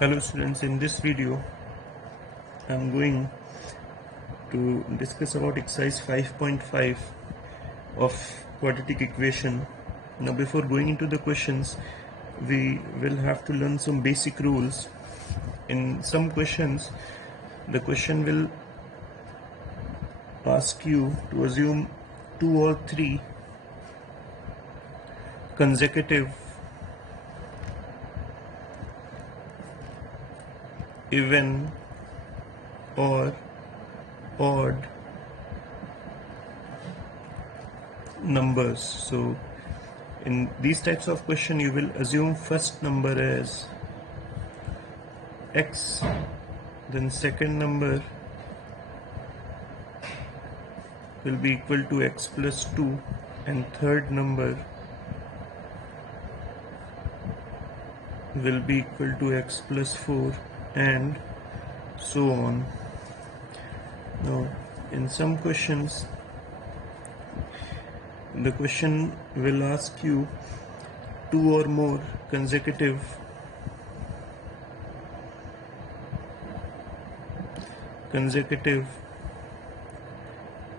Hello students, in this video I am going to discuss about exercise 5.5 of quadratic equation. Now before going into the questions, we will have to learn some basic rules. In some questions, the question will ask you to assume 2 or 3 consecutive even or odd numbers. So in these types of question, you will assume first number as x, then second number will be equal to x plus 2, and third number will be equal to x plus 4, and so on. Now in some questions, the question will ask you 2 or more consecutive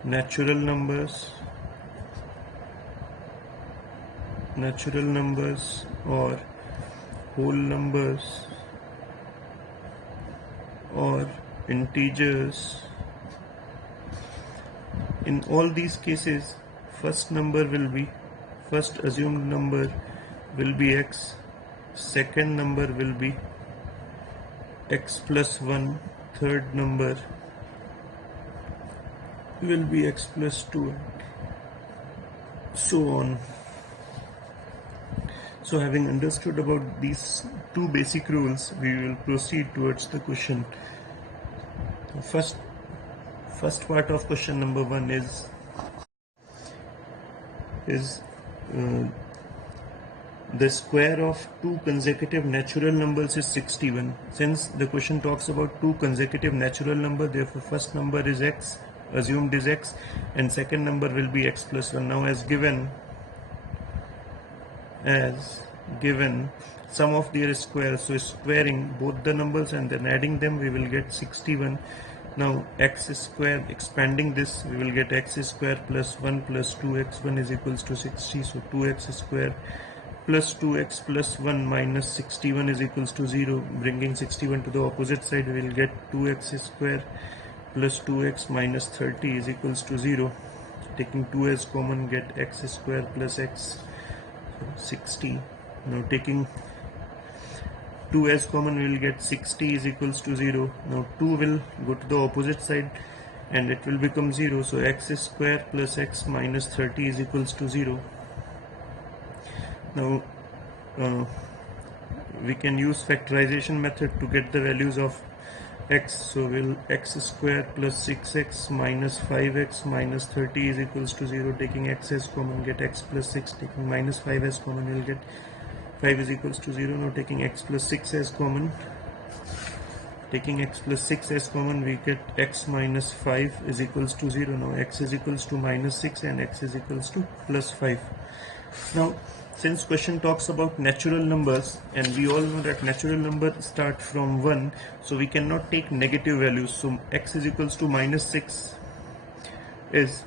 natural numbers or whole numbers or integers. In all these cases, first assumed number will be x, second number will be x plus 1, third number will be x plus 2, so on. So having understood about these two basic rules, we will proceed towards the question. First part of question number 1 is the square of 2 consecutive natural numbers is 61. Since the question talks about 2 consecutive natural numbers, therefore first number is x, assumed is x, and second number will be x plus 1. Now as given sum of their squares, so squaring both the numbers and then adding them, we will get 61. Now x square, expanding this, we will get x square plus 1 plus 2x1 is equals to 60. So 2x square plus 2x plus 1 minus 61 is equals to 0. Bringing 61 to the opposite side, we will get 2x square plus 2x minus 30 is equals to 0. Taking 2 as common, get x square plus x, so 60. Now taking 2 as common, we will get 60 is equals to 0. Now 2 will go to the opposite side and it will become 0. So x square plus x minus 30 is equals to 0. Now we can use factorization method to get the values of x. So we'll x square plus 6x minus 5x minus 30 is equals to 0. Taking x as common, get x plus 6. Taking minus 5 as common, we'll get 5 is equals to 0. Now taking x plus 6 as common, we get x minus 5 is equals to 0. Now x is equals to minus 6 and x is equals to plus 5. Now since question talks about natural numbers, and we all know that natural numbers start from 1, so we cannot take negative values. So x is equals to minus 6 is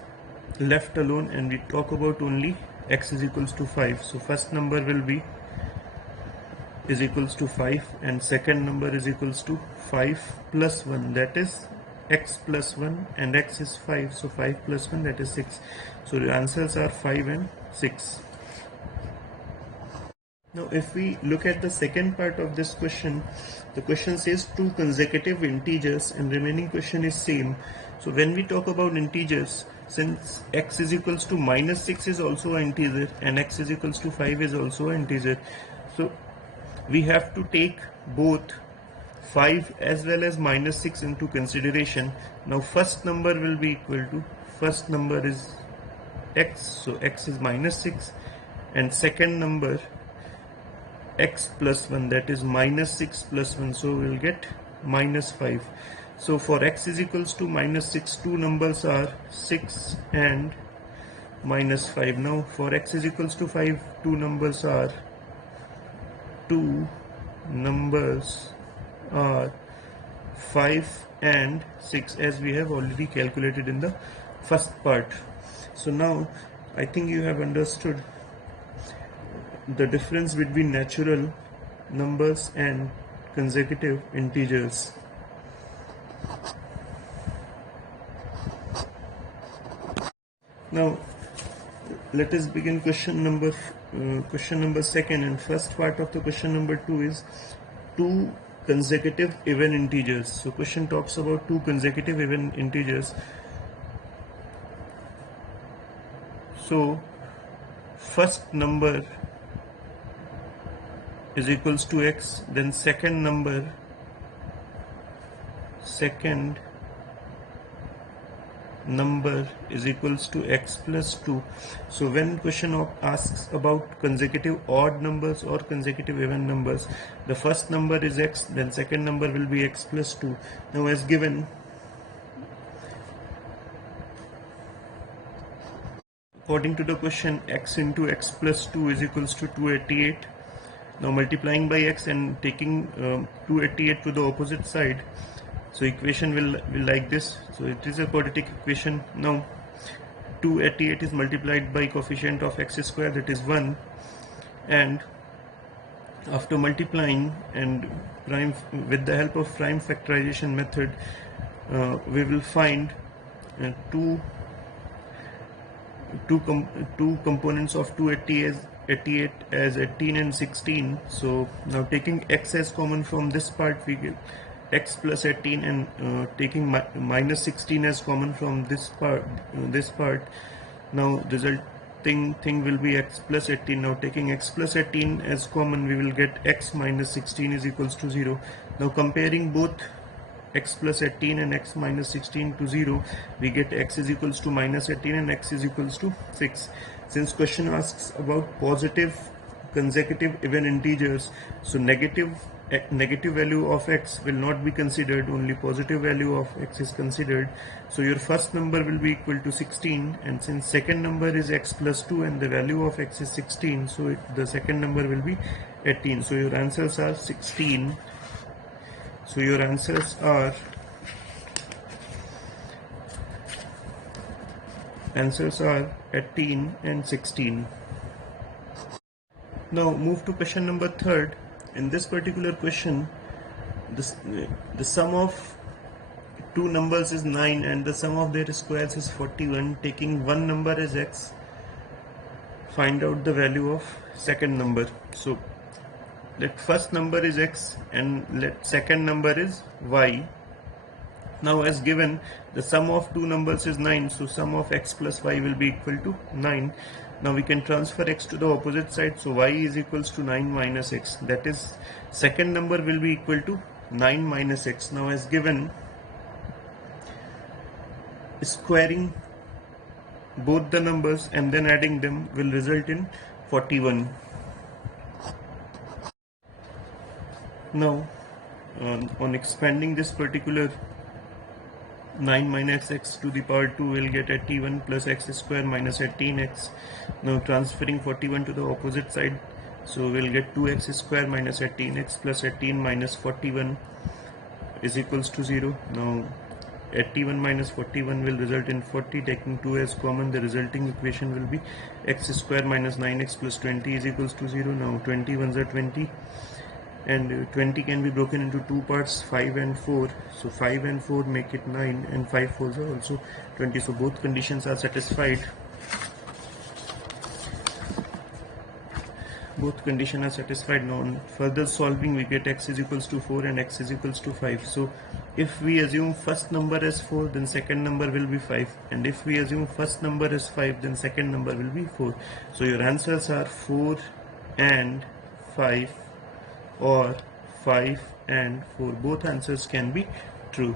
left alone, and we talk about only x is equals to 5. So first number will be is equals to 5 and second number is equals to 5 plus 1, that is x plus 1, and x is 5, so 5 plus 1, that is 6. So the answers are 5 and 6. Now if we look at the second part of this question, the question says 2 consecutive integers and remaining question is same. So when we talk about integers, since x is equals to minus 6 is also an integer and x is equals to 5 is also an integer, so we have to take both 5 as well as minus 6 into consideration. Now first number will be equal to, first number is x, so x is minus 6, and second number x plus 1, that is minus 6 plus 1, so we will get minus 5. So for x is equals to minus 6, two numbers are 6 and minus 5. Now for x is equals to 5, two numbers are 2 numbers are 5 and 6, as we have already calculated in the first part. So now I think you have understood the difference between natural numbers and consecutive integers. Now let us begin question number second, and first part of the question number 2 is two consecutive even integers. So question talks about two consecutive even integers. So first number is equals to x, then second number is equals to x plus 2. So when question asks about consecutive odd numbers or consecutive even numbers, the first number is x, then second number will be x plus 2. Now as given, according to the question, x into x plus 2 is equals to 288. Now multiplying by x and taking 288 to the opposite side, so equation will like this. So it is a quadratic equation. Now 288 is multiplied by coefficient of x square, that is 1, and after multiplying and prime with the help of prime factorization method, we will find two components of 288 as 18 and 16. So now taking x as common from this part, we get x plus 18, and taking minus 16 as common from this part, now resulting thing will be x plus 18. Now taking x plus 18 as common, we will get x minus 16 is equals to 0. Now comparing both x plus 18 and x minus 16 to 0, we get x is equals to minus 18 and x is equals to 6. Since question asks about positive consecutive even integers, so negative value of x will not be considered, only positive value of x is considered. So your first number will be equal to 16, and since second number is x plus 2 and the value of x is 16, so the second number will be 18. So your answers are 16. So your answers are 18 and 16. Now move to question number 3. In this particular question, the sum of two numbers is 9 and the sum of their squares is 41. Taking one number as x, find out the value of second number. So let first number is x and let second number is y. Now as given, the sum of two numbers is 9, so sum of x plus y will be equal to 9. Now we can transfer x to the opposite side, so y is equals to 9 minus x, that is second number will be equal to 9 minus x. Now as given, squaring both the numbers and then adding them will result in 41. Now on expanding this particular 9 minus x to the power 2, will get 81 plus x square minus 18x. Now transferring 41 to the opposite side, so we'll get 2x square minus 18x plus 18 minus 41 is equals to 0. Now 81 minus 41 will result in 40. Taking 2 as common, the resulting equation will be x square minus 9x plus 20 is equals to 0. Now 20 ones are 20, and 20 can be broken into two parts, 5 and 4. So 5 and 4 make it 9, and 5 4s are also 20. So both conditions are satisfied. Both conditions are satisfied. Now on further solving, we get x is equals to 4 and x is equals to 5. So if we assume first number as 4, then second number will be 5, and if we assume first number as 5, then second number will be 4. So your answers are 4 and 5 or 5 and 4. Both answers can be true.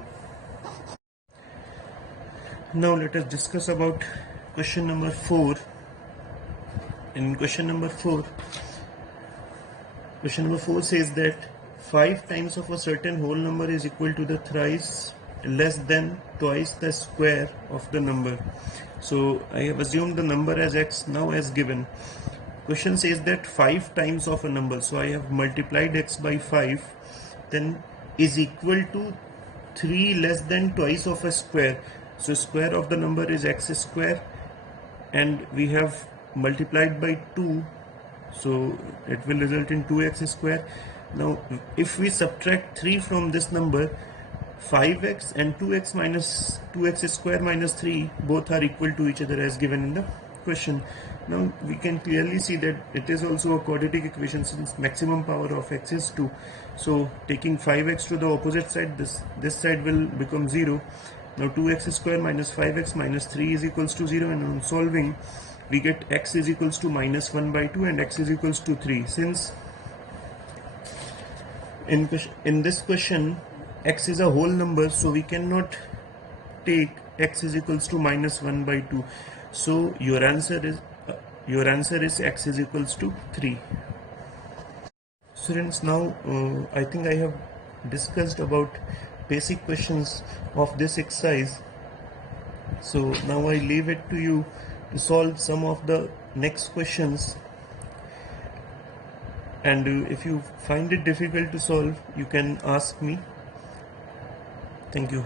Now let us discuss about question number 4. In question number 4 says that 5 times of a certain whole number is equal to the thrice less than twice the square of the number. So I have assumed the number as x. Now as given, question says that 5 times of a number, so I have multiplied x by 5, then is equal to 3 less than twice of a square. So square of the number is x square, and we have multiplied by 2, so it will result in 2x square. Now if we subtract 3 from this number, 5x and 2x minus 2x square minus 3 both are equal to each other as given in the question. Now we can clearly see that it is also a quadratic equation, since maximum power of x is 2. So taking 5x to the opposite side, this side will become 0. Now 2x square minus 5x minus 3 is equals to 0, and on solving we get x is equals to minus 1 by 2 and x is equals to 3. Since in this question x is a whole number, so we cannot take x is equals to minus 1 by 2. So your answer is x is equals to 3. Students, now I think I have discussed about basic questions of this exercise. So now I leave it to you to solve some of the next questions, and if you find it difficult to solve, you can ask me. Thank you.